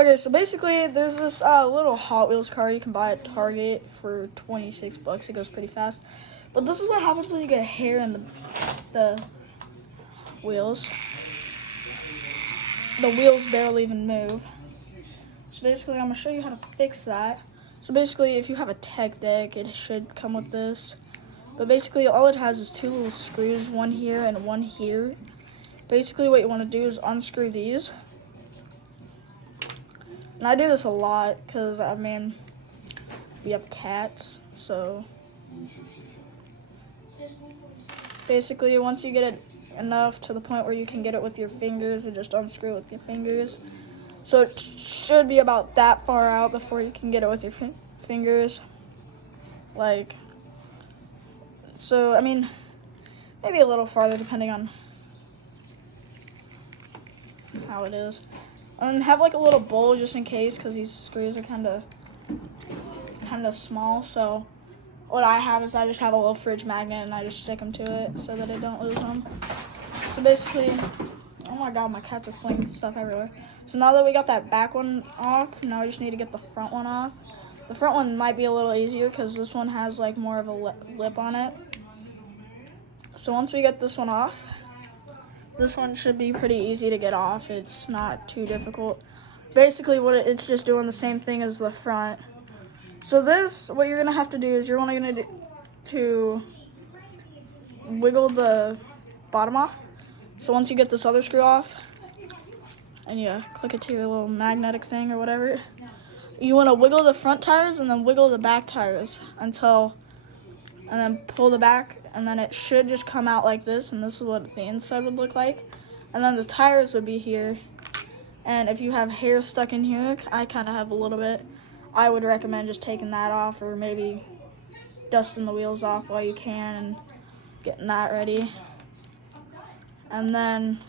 Okay, so basically, there's this little Hot Wheels car you can buy at Target for $26. It goes pretty fast. But this is what happens when you get hair in the wheels. The wheels barely even move. So basically, I'm going to show you how to fix that. So basically, if you have a tech deck, it should come with this. But basically, all it has is two little screws, one here and one here. Basically, what you want to do is unscrew these. And I do this a lot because, I mean, we have cats, so basically once you get it enough to the point where you can get it with your fingers, and just unscrew it with your fingers. So it should be about that far out before you can get it with your fingers. Like, so, I mean, maybe a little farther depending on how it is. And have like a little bowl just in case, because these screws are kind of small. So what I have is I just have a little fridge magnet and I just stick them to it so that I don't lose them. So basically, oh my god, my cats are flinging stuff everywhere. So now that we got that back one off, now we just need to get the front one off. The front one might be a little easier because this one has like more of a lip on it. So once we get this one off, this one should be pretty easy to get off. It's not too difficult. Basically, it's just doing the same thing as the front. So this, what you're gonna have to do is you're only gonna to wiggle the bottom off. So once you get this other screw off, and you click it to your little magnetic thing or whatever, you want to wiggle the front tires and then wiggle the back tires and then pull the back, and then it should just come out like this, and this is what the inside would look like. And then the tires would be here. And if you have hair stuck in here, I kind of have a little bit, I would recommend just taking that off, or maybe dusting the wheels off while you can and getting that ready. And then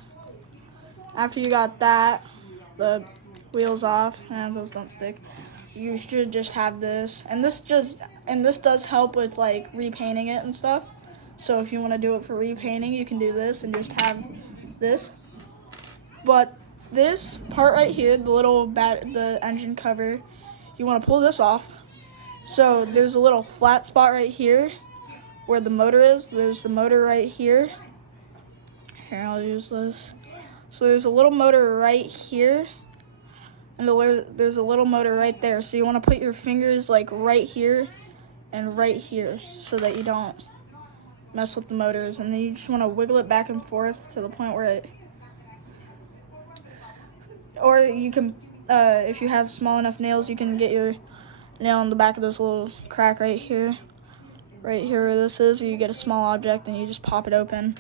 after you got that, the wheels off, and those don't stick, you should just have this. And this does help with like repainting it and stuff. So if you want to do it for repainting, you can do this and just have this. But this part right here, the engine cover, you want to pull this off. So there's a little flat spot right here where the motor is. There's the motor right here. Here, I'll use this. So there's a little motor right here, and there's a little motor right there. So you want to put your fingers like right here and right here so that you don't mess with the motors. And then you just want to wiggle it back and forth to the point where or you can, if you have small enough nails, you can get your nail on the back of this little crack right here where this is. You get a small object and you just pop it open.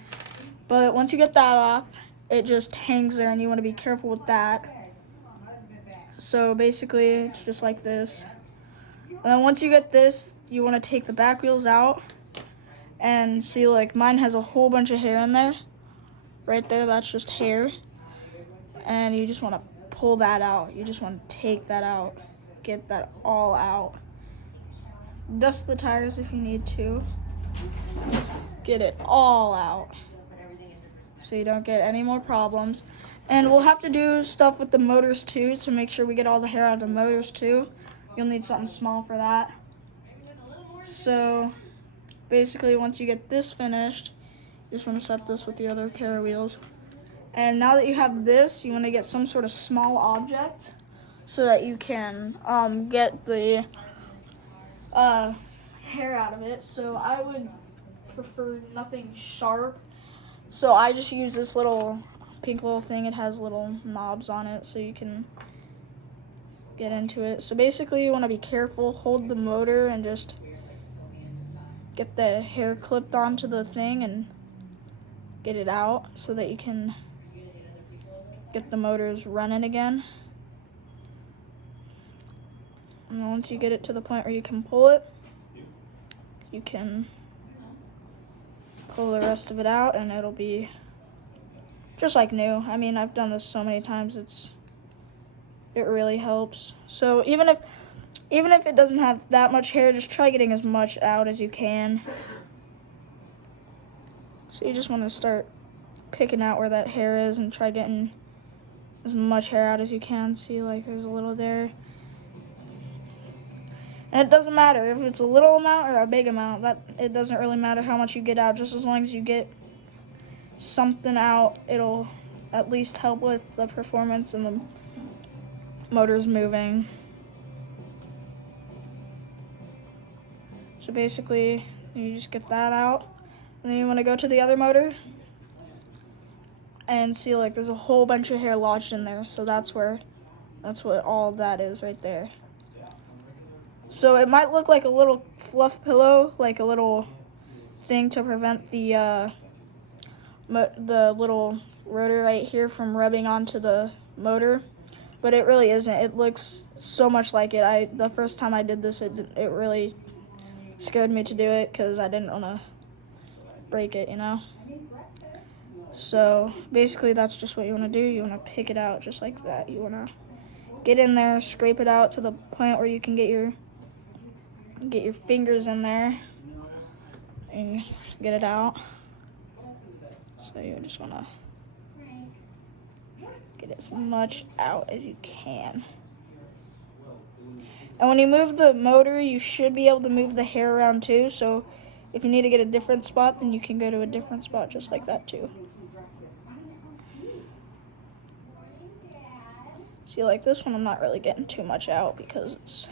But once you get that off, it just hangs there, and you want to be careful with that. So basically, it's just like this. And then once you get this, you want to take the back wheels out, and see, like, mine has a whole bunch of hair in there. Right there, that's just hair. And you just want to pull that out. You just want to take that out. Get that all out. Dust the tires if you need to. Get it all out, so you don't get any more problems. And we'll have to do stuff with the motors too to make sure we get all the hair out of the motors too. You'll need something small for that. So basically, once you get this finished, you just want to set this with the other pair of wheels. And now that you have this, you want to get some sort of small object so that you can get the hair out of it. So I would prefer nothing sharp. So I just use this little pink little thing. It has little knobs on it so you can get into it. So basically, you want to be careful, hold the motor, and just get the hair clipped onto the thing and get it out so that you can get the motors running again. And once you get it to the point where you can pull it, you can pull the rest of it out, and it'll be just like new. I mean, I've done this so many times, it really helps. So even if it doesn't have that much hair, just try getting as much out as you can. So you just want to start picking out where that hair is and try getting as much hair out as you can. See, like, there's a little there. And it doesn't matter if it's a little amount or a big amount. It doesn't really matter how much you get out. Just as long as you get something out, it'll at least help with the performance and the motors moving. So basically, you just get that out. And then you want to go to the other motor and see, like, there's a whole bunch of hair lodged in there. So that's what all that is right there. So it might look like a little fluff pillow, like a little thing to prevent the little rotor right here from rubbing onto the motor, but it really isn't. It looks so much like it. The first time I did this, it really scared me to do it because I didn't want to break it, you know. So basically, that's just what you want to do. You want to pick it out just like that. You want to get in there, scrape it out to the point where you can get your fingers in there and get it out. So you just want to get as much out as you can. And when you move the motor, you should be able to move the hair around too. So if you need to get a different spot, then you can go to a different spot just like that too. See, like this one, I'm not really getting too much out because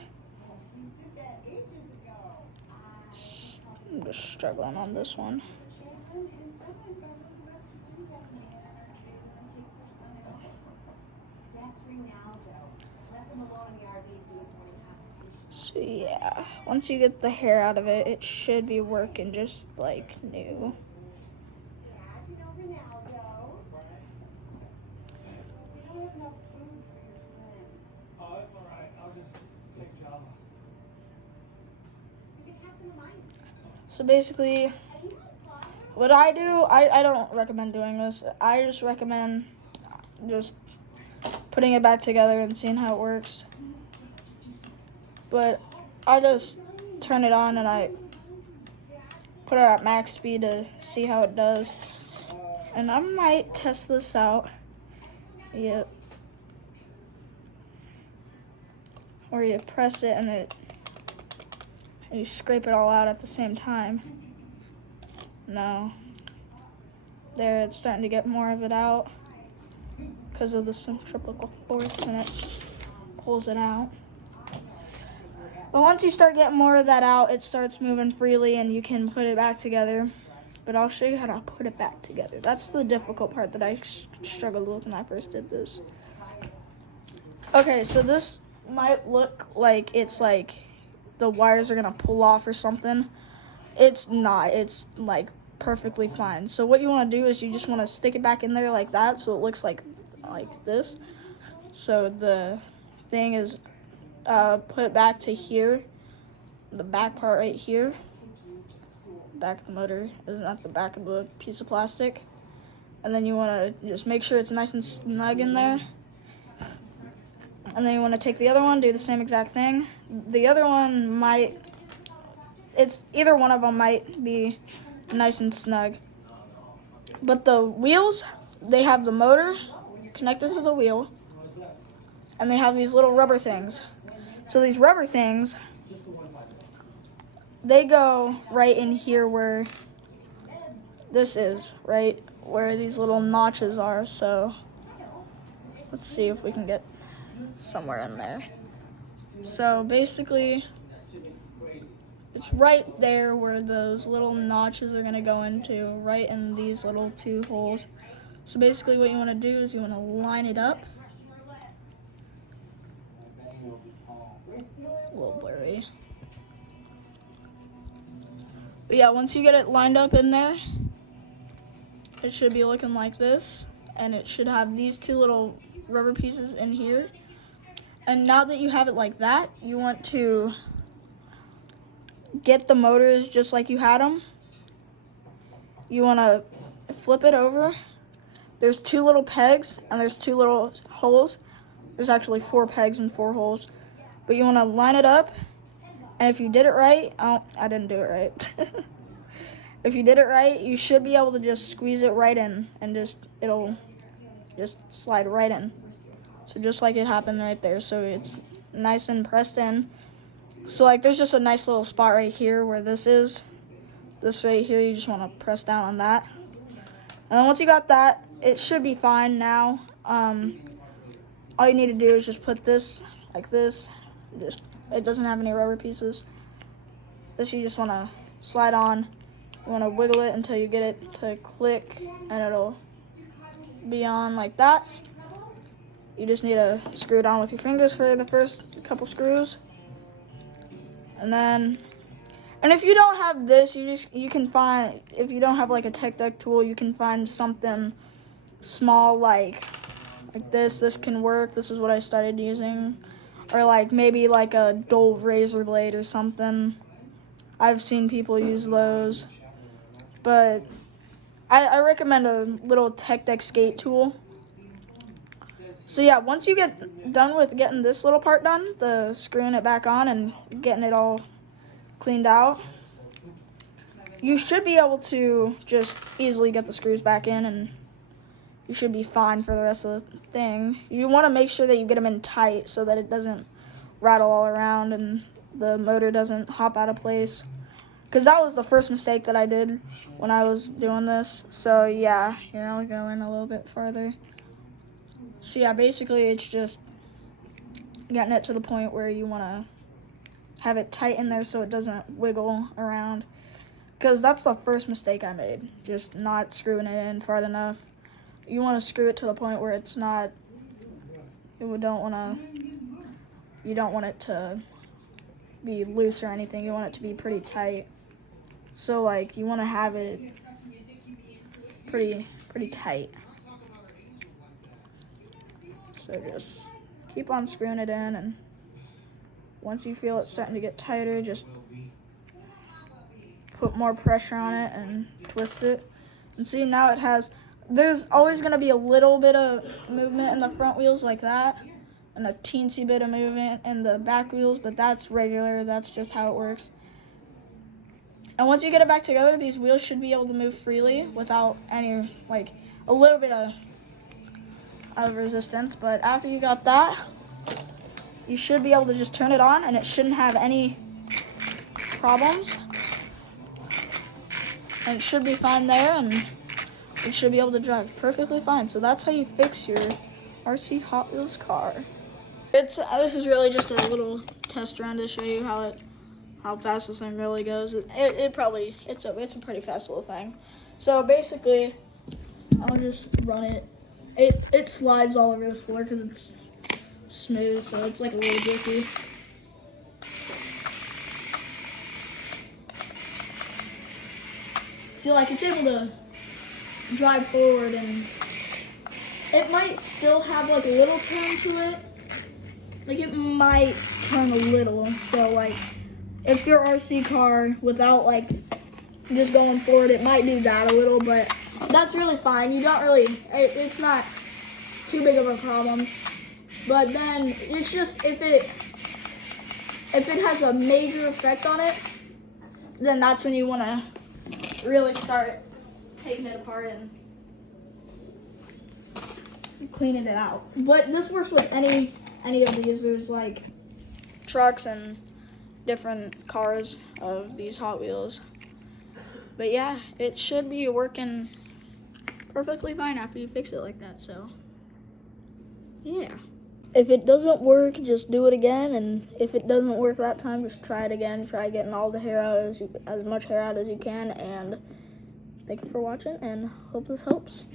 I'm just struggling on this one. So yeah, once you get the hair out of it, it should be working just like new. So basically, what I do, I don't recommend doing this. I just recommend just putting it back together and seeing how it works. But I just turn it on and I put it at max speed to see how it does. And I might test this out. Yep. Where you press it and you scrape it all out at the same time. No. There, it's starting to get more of it out because of the centrifugal force, and it pulls it out. But once you start getting more of that out, it starts moving freely and you can put it back together. But I'll show you how to put it back together. That's the difficult part that I struggled with when I first did this. Okay, so this might look like it's like the wires are gonna pull off or something. It's not. It's like perfectly fine. So what you want to do is you just want to stick it back in there like that, so it looks like this. So the thing is put back to here, the back part right here. Back of the motor is not the back of the piece of plastic. And then you want to just make sure it's nice and snug in there. And then you want to take the other one, do the same exact thing. The other one either one of them might be nice and snug. But the wheels, they have the motor connected to the wheel, and they have these little rubber things. So these rubber things, they go right in here where this is, right where these little notches are. So let's see if we can get somewhere in there. So basically, it's right there where those little notches are gonna go into, right in these little two holes. So basically what you wanna do is you wanna line it up. A little blurry. But yeah, once you get it lined up in there, it should be looking like this. And it should have these two little rubber pieces in here. And now that you have it like that, you want to get the motors just like you had them. You want to flip it over. There's two little pegs and there's two little holes. There's actually 4 pegs and 4 holes. But you want to line it up. And if you did it right, I didn't do it right. If you did it right, you should be able to just squeeze it right in and it'll just slide right in. So just like it happened right there. So it's nice and pressed in. So like there's just a nice little spot right here where this is. This right here, you just want to press down on that. And then once you got that, it should be fine now. All you need to do is just put this like this. It doesn't have any rubber pieces. This you just want to slide on. You want to wiggle it until you get it to click, and it'll be on like that. You just need to screw it on with your fingers for the first couple screws. And if you don't have this, you can find, if you don't have like a Tech Deck tool, you can find something small like this. This can work. This is what I started using. Or like maybe like a dull razor blade or something. I've seen people use those. But I recommend a little Tech Deck skate tool. So yeah, once you get done with getting this little part done, the screwing it back on and getting it all cleaned out, you should be able to just easily get the screws back in, and you should be fine for the rest of the thing. You want to make sure that you get them in tight so that it doesn't rattle all around and the motor doesn't hop out of place. Because that was the first mistake that I did when I was doing this. So yeah, here I'll go in a little bit farther. So yeah, basically it's just getting it to the point where you want to have it tight in there so it doesn't wiggle around. Because that's the first mistake I made, just not screwing it in far enough. You want to screw it to the point where it's not, you don't want it to be loose or anything. You want it to be pretty tight. So like you want to have it pretty tight. So just keep on screwing it in, and once you feel it's starting to get tighter, just put more pressure on it and twist it. And see, now it has, there's always going to be a little bit of movement in the front wheels like that, and a teensy bit of movement in the back wheels, but that's regular, that's just how it works. And once you get it back together, these wheels should be able to move freely without any, like, a little bit of resistance. But after you got that, you should be able to just turn it on, and it shouldn't have any problems. And it should be fine there, and it should be able to drive perfectly fine. So that's how you fix your RC Hot Wheels car. This is really just a little test run to show you how fast this thing really goes. It's a pretty fast little thing. So basically, I'll just run it. It slides all over this floor because it's smooth, so it's like a little jiffy. See, like it's able to drive forward, and it might still have like a little turn to it. Like it might turn a little. So like if your RC car without like just going forward, it might do that a little, but that's really fine. You don't really, it's not too big of a problem. But then it's just if it has a major effect on it, then that's when you want to really start taking it apart and cleaning it out. But this works with any of these. There's like trucks and different cars of these Hot Wheels. But yeah, it should be working perfectly fine after you fix it like that. So yeah. If it doesn't work, just do it again, and if it doesn't work that time, just try it again. Try getting all the hair out, as much hair out as you can, and thank you for watching, and hope this helps.